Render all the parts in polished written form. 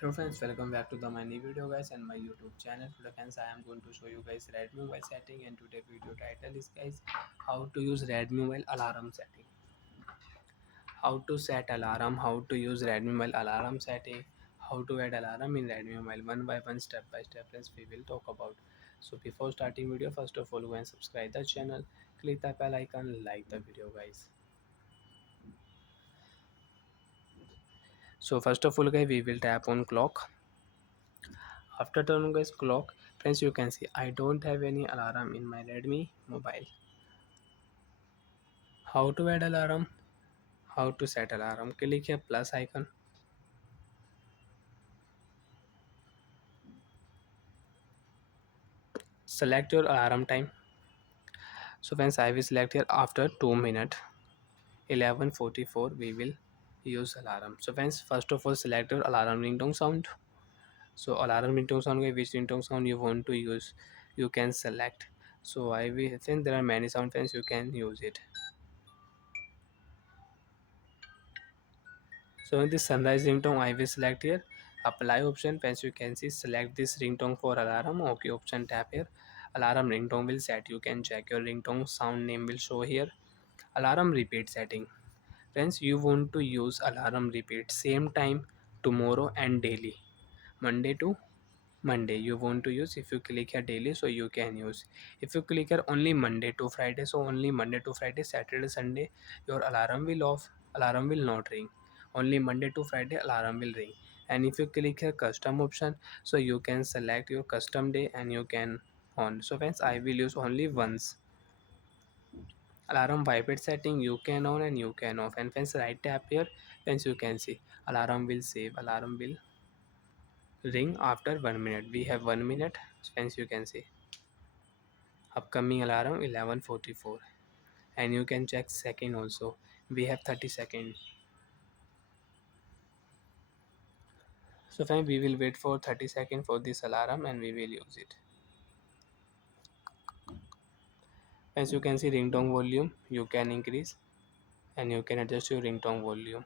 Hello friends, welcome back to my new video guys and my YouTube channel. Today friends, I am going to show you guys Redmi mobile setting, and today video title is guys how to use Redmi mobile alarm setting. How to set alarm, how to use Redmi mobile alarm setting, how to add alarm in Redmi mobile, one by one, step by step friends we will talk about. So before starting video, first of all go and subscribe the channel, click the bell icon, like the video guys. So first of all guys, we will tap on clock. After turning guys clock, friends, you can see I don't have any alarm in my Redmi mobile. How to add alarm? How to set alarm? Click here plus icon. Select your alarm time. So friends, I will select here after 2 minutes. 11:44 we will use alarm. So friends, first of all select your alarm ringtone sound. So alarm ringtone sound, which ringtone sound you want to use, you can select. So I will, since there are many sound, friends, you can use it. So in this sunrise ringtone, I will select here apply option. As you can see, select this ringtone for alarm. Okay, option tap here. Alarm ringtone will set. You can check your ringtone sound name will show here. Alarm repeat setting. Friends, you want to use alarm repeat same time tomorrow and daily. Monday to Monday you want to use. If you click here daily, so you can use. If you click here only Monday to Friday, so only Monday to Friday, Saturday, Sunday, your alarm will off, alarm will not ring. Only Monday to Friday alarm will ring. And if you click here custom option, so you can select your custom day and you can on. So friends, I will use only once. Alarm vibrate setting you can on and you can off. And friends, right tap here, friends, you can see alarm will save, alarm will ring after 1 minute. We have 1 minute, friends, you can see upcoming alarm 11:44, and you can check second also. We have 30 seconds. So friends, we will wait for 30 seconds for this alarm and we will use it. As you can see, ringtone volume you can increase and you can adjust your ringtone volume.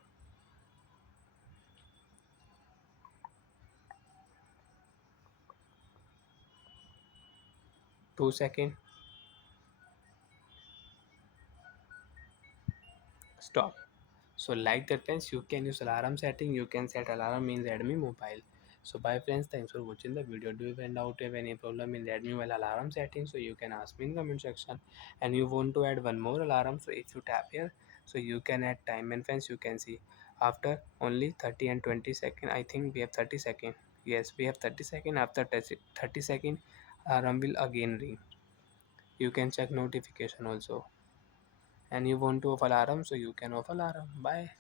2 seconds. Stop. So like that friends, you can use alarm setting, you can set alarm in Redmi mobile. So bye friends, thanks for watching the video. Do you find out have any problem in Redmi mobile alarm setting, so you can ask me in comment section. And you want to add one more alarm, so if you tap here, so you can add time. And friends, you can see after only 30 and 20 second, I think we have 30 second. Yes, we have 30 second. After 30 second, alarm will again ring. You can check notification also. And you want to off alarm, so you can off alarm. Bye.